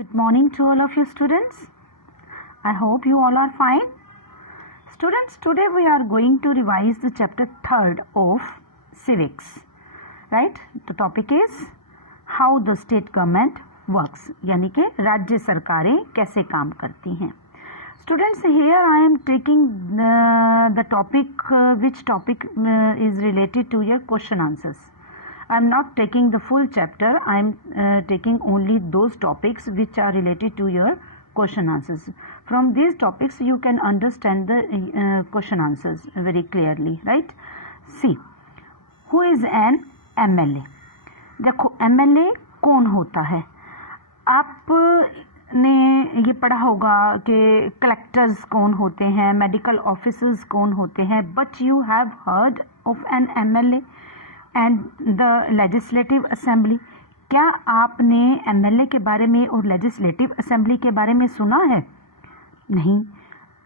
Good morning to all of you students. I hope you all are fine. Students, today we are going to revise the chapter 3rd of civics. Right? The topic is how the state government works. यानी कि राज्य सरकारें कैसे काम करती हैं. Students, here I am taking the topic which topic is related to your question answers. I am not taking the full chapter. I am taking only those topics which are related to your question answers. From these topics you can understand the question answers very clearly, right? See, who is an MLA? देखो MLA कौन होता है. आपने ये पढ़ा होगा कि collectors कौन होते हैं, मेडिकल ऑफिसर्स कौन होते हैं, but you have heard of an MLA and the legislative assembly. क्या आपने MLA के बारे में और लेजिस्लेटिव असेंबली के बारे में सुना है? नहीं.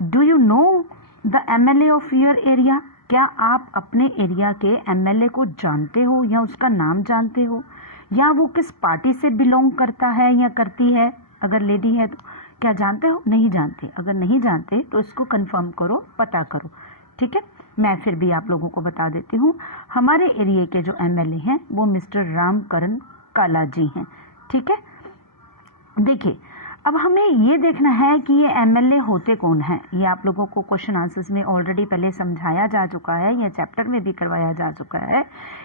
Do you know the MLA of your area? क्या आप अपने एरिया के MLA को जानते हो या उसका नाम जानते हो, या वो किस पार्टी से बिलोंग करता है या करती है? अगर लेडी है तो क्या जानते हो? नहीं जानते. अगर नहीं जानते तो इसको कंफर्म करो, पता करो. ठीक है, मैं फिर भी आप लोगों को बता देती हूँ. हमारे एरिया के जो MLA हैं वो मिस्टर रामकरण काला जी हैं. ठीक है, देखिए अब हमें ये देखना है कि ये MLA होते कौन हैं. ये आप लोगों को क्वेश्चन आंसर्स में ऑलरेडी पहले समझाया जा चुका है, या चैप्टर में भी करवाया जा चुका है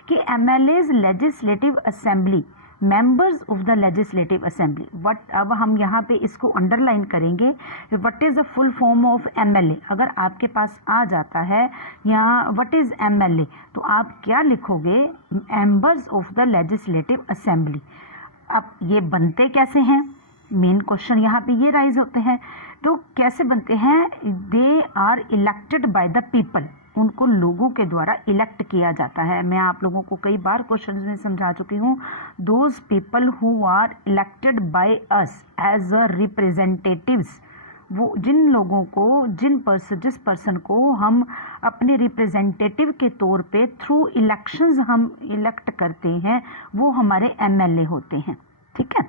कि MLAs legislative assembly, members of the legislative assembly. What अब हम यहाँ पे इसको अंडरलाइन करेंगे. What is the full form of MLA? अगर आपके पास आ जाता है या व्हाट इज MLA तो आप क्या लिखोगे? Members of the legislative assembly. अब ये बनते कैसे हैं? मेन क्वेश्चन यहाँ पे ये राइज होते हैं. तो कैसे बनते हैं? They are elected by the people. उनको लोगों के द्वारा इलेक्ट किया जाता है. मैं आप लोगों को कई बार क्वेश्चन में समझा चुकी हूँ. Those people who are elected by us as a representatives, वो जिन लोगों को जिस पर्सन को हम अपने रिप्रेजेंटेटिव के तौर पे थ्रू इलेक्शंस हम इलेक्ट करते हैं, वो हमारे MLA होते हैं. ठीक है,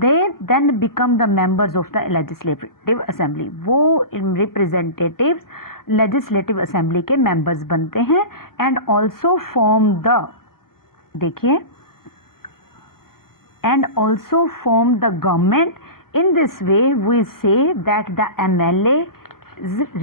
they then become the members of the legislative assembly. वो representatives legislative assembly के members बनते हैं and also form the, देखिए, and also form the government. In this way we say that the MLA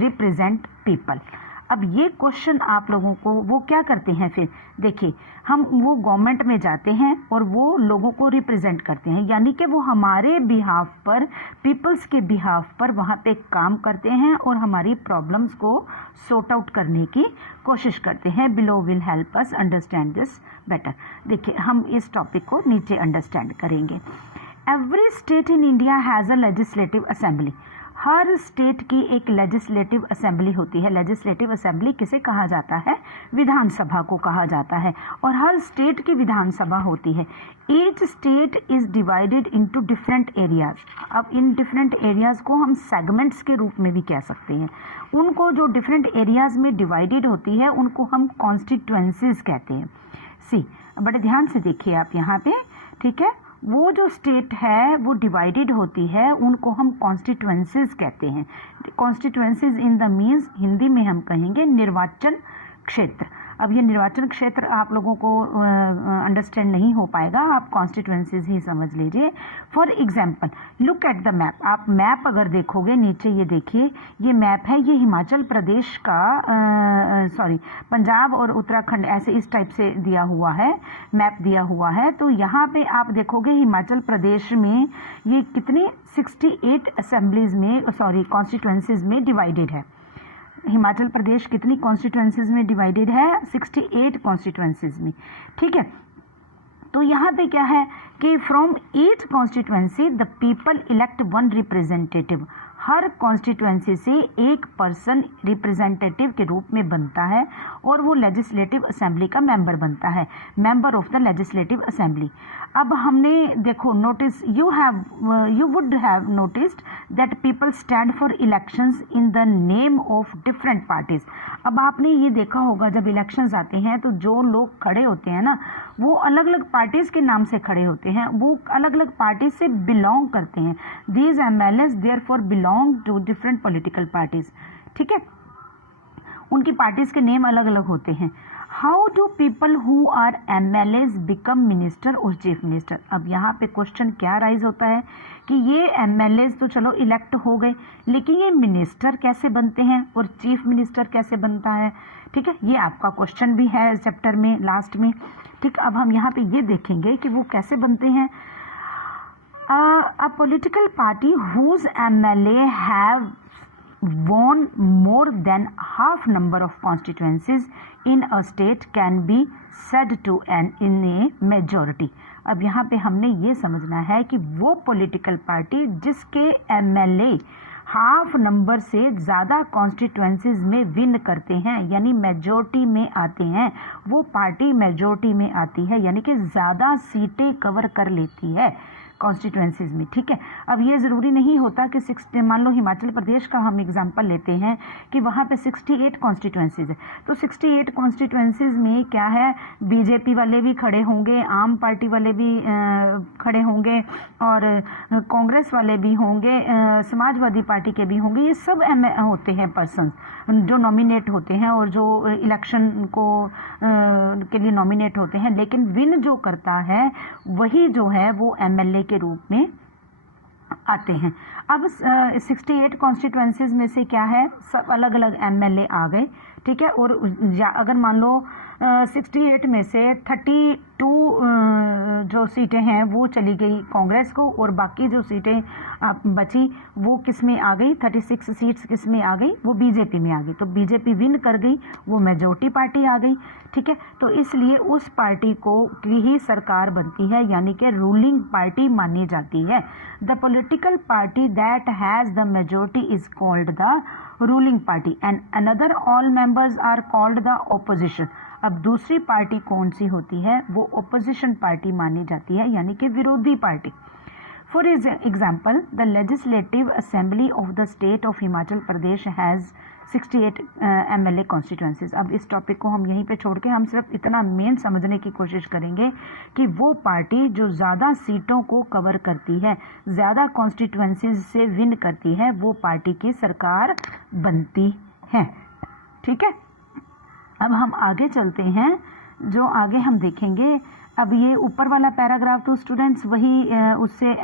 represent people. अब ये question आप लोगों को वो क्या करते हैं? फिर देखिए, हम वो गवर्नमेंट में जाते हैं और वो लोगों को रिप्रेजेंट करते हैं, यानी कि वो हमारे बिहाफ पर, पीपल्स के बिहाफ पर वहाँ पे काम करते हैं और हमारी प्रॉब्लम्स को सॉर्ट आउट करने की कोशिश करते हैं. Below will help us understand this better. देखिए, हम इस टॉपिक को नीचे अंडरस्टैंड करेंगे. Every state in India has a legislative assembly. Her state की एक लेजिस्लेटिव असेंबली होती है. लेजिस्लेटिव असेंबली किसे कहा जाता है? विधानसभा को कहा जाता है. और हर स्टेट की विधानसभा होती है. Each state is divided into different areas. अब इन डिफरेंट एरियाज को हम सेगमेंट्स के रूप में भी कह सकते हैं. उनको जो डिफरेंट एरियाज में डिवाइडेड होती है उनको हम कॉन्स्टिट्यूएंसीज कहते हैं. सी, बड़े ध्यान से देखिए आप यहाँ पे. ठीक है, वो जो स्टेट है वो डिवाइडेड होती है, उनको हम कॉन्स्टिट्यूएंसीज कहते हैं. Constituencies in the means Hindi में हम कहेंगे निर्वाचन क्षेत्र. अब ये निर्वाचन क्षेत्र आप लोगों को अंडरस्टैंड नहीं हो पाएगा, आप कॉन्स्टिट्यूएंसीज ही समझ लीजिए. For example, look at the map. आप मैप अगर देखोगे नीचे, ये देखिए, ये मैप है, ये हिमाचल प्रदेश का पंजाब और उत्तराखंड ऐसे इस टाइप से दिया हुआ है, मैप दिया हुआ है. तो यहाँ पे आप देखोगे हिमाचल प्रदेश में ये कितनी 68 असेंबलीज में कॉन्स्टिट्यूएंसीज में डिवाइडेड है. हिमाचल प्रदेश कितनी कॉन्स्टिट्यूएंसीज में डिवाइडेड है? 68 कॉन्स्टिट्यूएंसीज में. ठीक है, तो यहाँ पे क्या है कि from each constituency the people elect one representative. Her constituency से एक पर्सन रिप्रेजेंटेटिव के रूप में बनता है और वो लेजिस्लेटिव असेंबली का मेंबर बनता है, member of the legislative assembly. अब हमने देखो notice you would have noticed that people stand for elections in the name of different parties. अब आपने ये देखा होगा जब इलेक्शंस आते हैं तो जो लोग खड़े होते हैं ना वो अलग अलग पार्टीज के नाम से खड़े होते हैं, वो अलग अलग पार्टीज से बिलोंग करते हैं। These MLAs therefore belong to different political parties. ठीक है, उनकी पार्टीज के नेम अलग अलग होते हैं। How do people who are MLAs become minister और चीफ मिनिस्टर। अब यहाँ पे क्वेश्चन क्या राइज होता है कि ये एमएलएस तो चलो इलेक्ट हो गए, लेकिन ये मिनिस्टर कैसे बनते हैं और चीफ मिनिस्टर कैसे बनता है। ठीक है, ये आपका क्वेश्चन भी है चैप्टर में लास्ट में। ठीक, अब हम यहाँ पे ये देखेंगे कि वो कैसे बनते हैं। A political party whose MLA have won more than half number of constituencies in a state can be said to in a majority। अब यहाँ पे हमने ये समझना है कि वो पॉलिटिकल पार्टी जिसके एमएलए हाफ नंबर से ज़्यादा कॉन्स्टिट्यूएंसीज में विन करते हैं यानी मेजोरिटी में आते हैं, वो पार्टी मेजोरिटी में आती है यानी कि ज़्यादा सीटें कवर कर लेती है कॉन्स्टिट्यूएंसीज में। ठीक है, अब ये ज़रूरी नहीं होता कि 60, मान लो हिमाचल प्रदेश का हम एग्जांपल लेते हैं कि वहाँ पे 68 कॉन्स्टिट्यूएंसीज है, तो 68 कॉन्स्टिट्यूएंसीज में क्या है, बीजेपी वाले भी खड़े होंगे, आम पार्टी वाले भी खड़े होंगे और कांग्रेस वाले भी होंगे, समाजवादी पार्टी के भी होंगे। ये सब होते हैं पर्सन जो नॉमिनेट होते हैं और जो इलेक्शन को के लिए नॉमिनेट होते हैं, लेकिन विन जो करता है वही जो है वो एमएलए के रूप में आते हैं। अब 68 कॉन्स्टिट्यूएंसीज में से क्या है, सब अलग अलग एमएलए आ गए। ठीक है, और अगर मान लो 68 में से 32 जो सीटें हैं वो चली गई कांग्रेस को और बाकी जो सीटें बची वो किस में आ गई, 36 सीट्स किस में आ गई, वो बीजेपी में आ गई। तो बीजेपी विन कर गई, वो मेजोरिटी पार्टी आ गई। ठीक है, तो इसलिए उस पार्टी को की ही सरकार बनती है यानी कि रूलिंग पार्टी मानी जाती है। The political party that has the majority is called the ruling party and another all members are called the opposition. अब दूसरी पार्टी कौन सी होती है, वो ऑपोजिशन पार्टी मानी जाती है यानी कि विरोधी party. For example the legislative assembly of the state of Himachal Pradesh has 68 MLA constituencies. अब इस टॉपिक को हम यहीं पे छोड़ के हम सिर्फ इतना मेन समझने की कोशिश करेंगे कि वो पार्टी जो ज़्यादा सीटों को कवर करती है, ज़्यादा कॉन्स्टिट्यूएंसीज से विन करती है, वो पार्टी की सरकार बनती है। ठीक है, अब हम आगे चलते हैं, जो आगे हम देखेंगे। अब ये ऊपर वाला पैराग्राफ तो स्टूडेंट्स वही उससे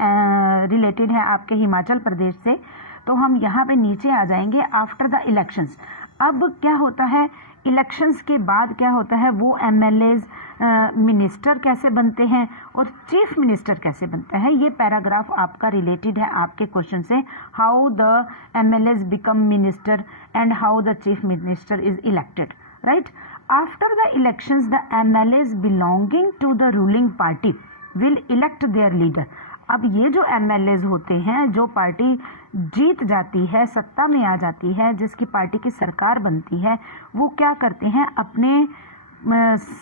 रिलेटेड है आपके हिमाचल प्रदेश से, तो हम यहाँ पे नीचे आ जाएंगे आफ्टर द इलेक्शंस। अब क्या होता है, इलेक्शंस के बाद क्या होता है, वो एमएलएज मिनिस्टर कैसे बनते हैं और चीफ मिनिस्टर कैसे बनता है। ये पैराग्राफ आपका रिलेटेड है आपके क्वेश्चन से, how the MLAs become minister and how the chief minister is elected. Right, after the elections the MLAs belonging to the ruling party will elect their leader। अब ये जो MLAs होते हैं, जो पार्टी जीत जाती है, सत्ता में आ जाती है, जिसकी पार्टी की सरकार बनती है, वो क्या करते हैं, अपने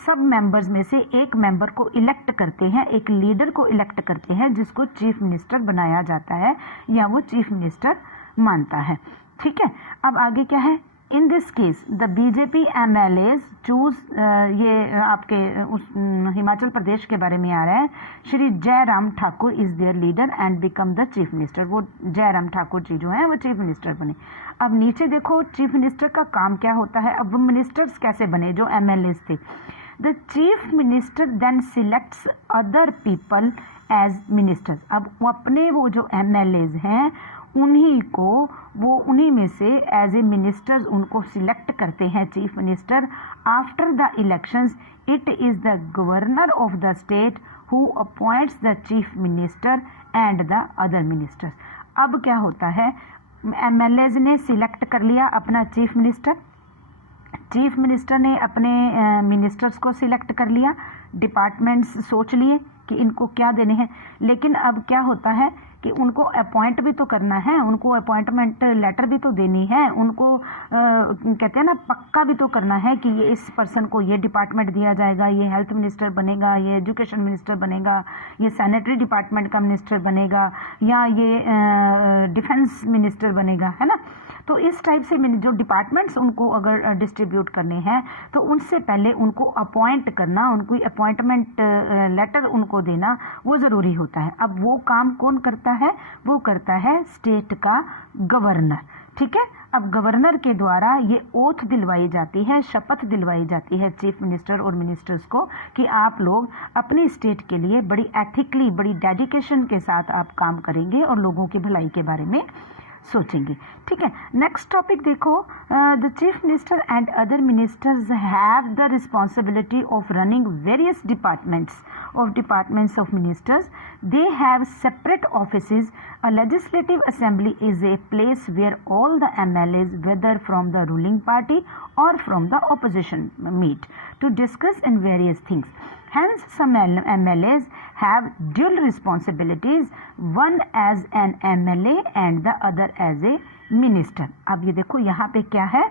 सब मेंबर्स में से एक मेंबर को इलेक्ट करते हैं, एक लीडर को इलेक्ट करते हैं जिसको चीफ मिनिस्टर बनाया जाता है या वो चीफ मिनिस्टर मानता है। ठीक है, अब आगे क्या है, in this case the BJP MLAs choose, ये आपके उस हिमाचल प्रदेश के बारे में आ रहा है, Shri Jairam Thakur is there leader and become the chief minister. वो जयराम ठाकुर जी जो हैं वो चीफ मिनिस्टर बने। अब नीचे देखो चीफ मिनिस्टर का काम क्या होता है। अब वो मिनिस्टर्स कैसे बने जो एमएलएज थे। The chief minister then selects other people as ministers. अब वो अपने वो जो एमएलएज हैं उन्हीं में से एज ए मिनिस्टर्स उनको सिलेक्ट करते हैं chief minister. After the elections it is the governor of the state who appoints the chief minister and the other ministers. अब क्या होता है, एमएलएज ने सिलेक्ट कर लिया अपना चीफ मिनिस्टर, चीफ मिनिस्टर ने अपने मिनिस्टर्स को सिलेक्ट कर लिया, डिपार्टमेंट्स सोच लिए कि इनको क्या देने हैं। लेकिन अब क्या होता है कि उनको अपॉइंट भी तो करना है, उनको अपॉइंटमेंट लेटर भी तो देनी है, उनको कहते हैं ना पक्का भी तो करना है कि ये इस पर्सन को ये डिपार्टमेंट दिया जाएगा, ये हेल्थ मिनिस्टर बनेगा, ये एजुकेशन मिनिस्टर बनेगा, ये सैनिटरी डिपार्टमेंट का मिनिस्टर बनेगा, या ये डिफेंस मिनिस्टर बनेगा, है ना। तो इस टाइप से जो डिपार्टमेंट्स उनको अगर डिस्ट्रीब्यूट करने हैं तो उनसे पहले उनको अपॉइंट करना, उनको अपॉइंटमेंट लेटर उनको देना वो ज़रूरी होता है। अब वो काम कौन करता है? वो करता है स्टेट का गवर्नर, ठीक है। अब गवर्नर के द्वारा ये ओथ दिलवाई जाती है, शपथ दिलवाई जाती है चीफ मिनिस्टर और मिनिस्टर्स को कि आप लोग अपनी स्टेट के लिए बड़ी एथिकली, बड़ी डेडिकेशन के साथ आप काम करेंगे और लोगों की भलाई के बारे में सोचेंगे, ठीक है। नेक्स्ट टॉपिक देखो, the chief minister and other ministers have the responsibility of running various departments of ministers. They have separate offices. A legislative assembly is a place where all the MLAs, whether from the ruling party or from the opposition, meet to discuss in various things. Hence, some MLAs have dual responsibilities, one as an MLA and the other as a minister. अब ये देखो यहाँ पे क्या है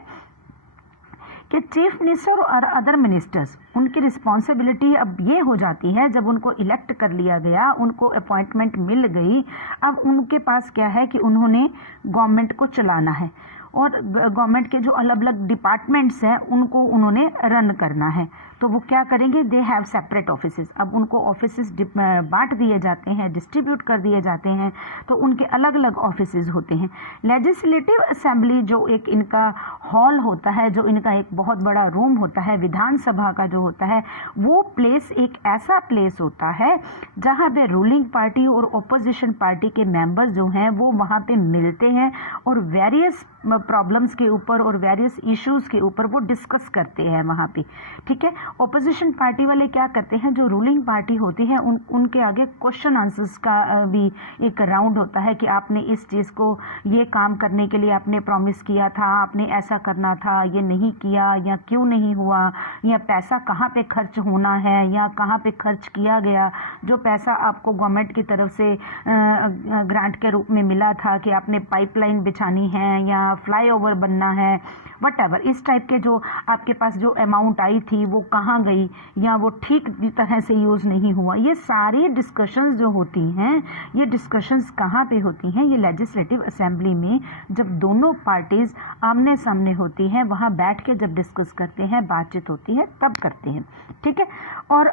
कि chief minister और other ministers, उनकी रिस्पॉन्सिबिलिटी अब ये हो जाती है, जब उनको इलेक्ट कर लिया गया, उनको अपॉइंटमेंट मिल गई, अब उनके पास क्या है कि उन्होंने गवर्नमेंट को चलाना है और गवर्नमेंट के जो अलग अलग डिपार्टमेंट्स हैं उनको उन्होंने रन करना है। तो वो क्या करेंगे? They have separate offices. अब उनको ऑफिसेज बांट दिए जाते हैं, डिस्ट्रीब्यूट कर दिए जाते हैं, तो उनके अलग अलग ऑफिसेज होते हैं। लेजिस्लेटिव असेंबली जो एक इनका हॉल होता है, जो इनका एक बहुत बड़ा रूम होता है, विधानसभा का जो होता है, वो प्लेस एक ऐसा प्लेस होता है जहाँ पे रूलिंग पार्टी और ओपोजिशन पार्टी के मेंबर्स जो हैं वो वहाँ पे मिलते हैं और वेरियस प्रॉब्लम्स के ऊपर और वेरियस इश्यूज के ऊपर वो डिस्कस करते हैं वहाँ पे, ठीक है। ओपोजिशन पार्टी वाले क्या करते हैं, जो रूलिंग पार्टी होती है उनके आगे क्वेश्चन आंसर्स का भी एक राउंड होता है कि आपने इस चीज़ को, ये काम करने के लिए आपने प्रॉमिस किया था, आपने ऐसा करना था, ये नहीं किया या क्यों नहीं हुआ, या पैसा कहाँ पे खर्च होना है या कहाँ पे खर्च किया गया, जो पैसा आपको गवर्नमेंट की तरफ से ग्रांट के रूप में मिला था कि आपने पाइपलाइन बिछानी है या फ्लाईओवर बनना है, वटएवर, इस टाइप के जो आपके पास जो अमाउंट आई थी वो कहाँ गई या वो ठीक तरह से यूज़ नहीं हुआ, ये सारी डिस्कशंस जो होती हैं, ये डिस्कशंस कहाँ पे होती हैं? ये लेजिस्लेटिव असेंबली में, जब दोनों पार्टीज आमने सामने होती हैं, वहाँ बैठ के जब डिस्कस करते हैं, बातचीत होती है, तब करते हैं, ठीक है। और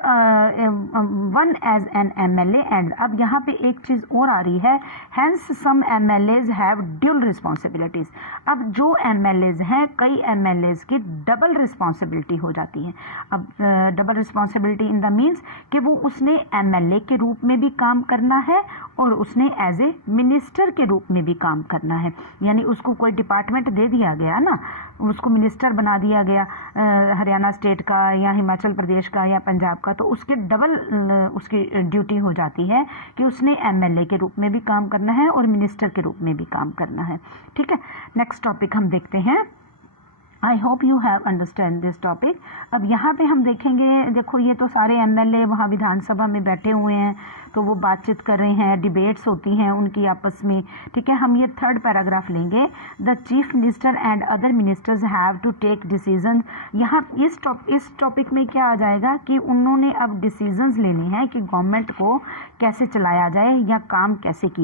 one as an MLA and, अब यहाँ पे एक चीज़ और आ रही है, hence some MLAs have dual responsibilities. अब जो MLAs हैं, कई MLAs की डबल रिस्पॉन्सिबिलिटी हो जाती है। अब double responsibility in the means कि वो उसने MLA के रूप में भी काम करना है और उसने एज ए मिनिस्टर के रूप में भी काम करना है। यानी उसको कोई डिपार्टमेंट दे दिया गया ना, उसको मिनिस्टर बना दिया गया हरियाणा स्टेट का या हिमाचल प्रदेश का या पंजाब का, तो उसके डबल उसकी ड्यूटी हो जाती है कि उसने MLA के रूप में भी काम करना है और मिनिस्टर के रूप में भी काम करना है, ठीक है। नेक्स्ट टॉपिक हम देखते हैं। I hope you have understand this topic. अब यहाँ पे हम देखेंगे, देखो ये तो सारे MLA वहाँ विधानसभा में बैठे हुए हैं, तो वो बातचीत कर रहे हैं, डिबेट्स होती हैं उनकी आपस में, ठीक है। हम ये थर्ड पैराग्राफ लेंगे, the chief minister and other ministers have to take decision. यहाँ इस टॉपिक में क्या आ जाएगा कि उन्होंने अब डिसीजंस लेने हैं कि गवर्नमेंट को कैसे चलाया जाए या काम कैसे किया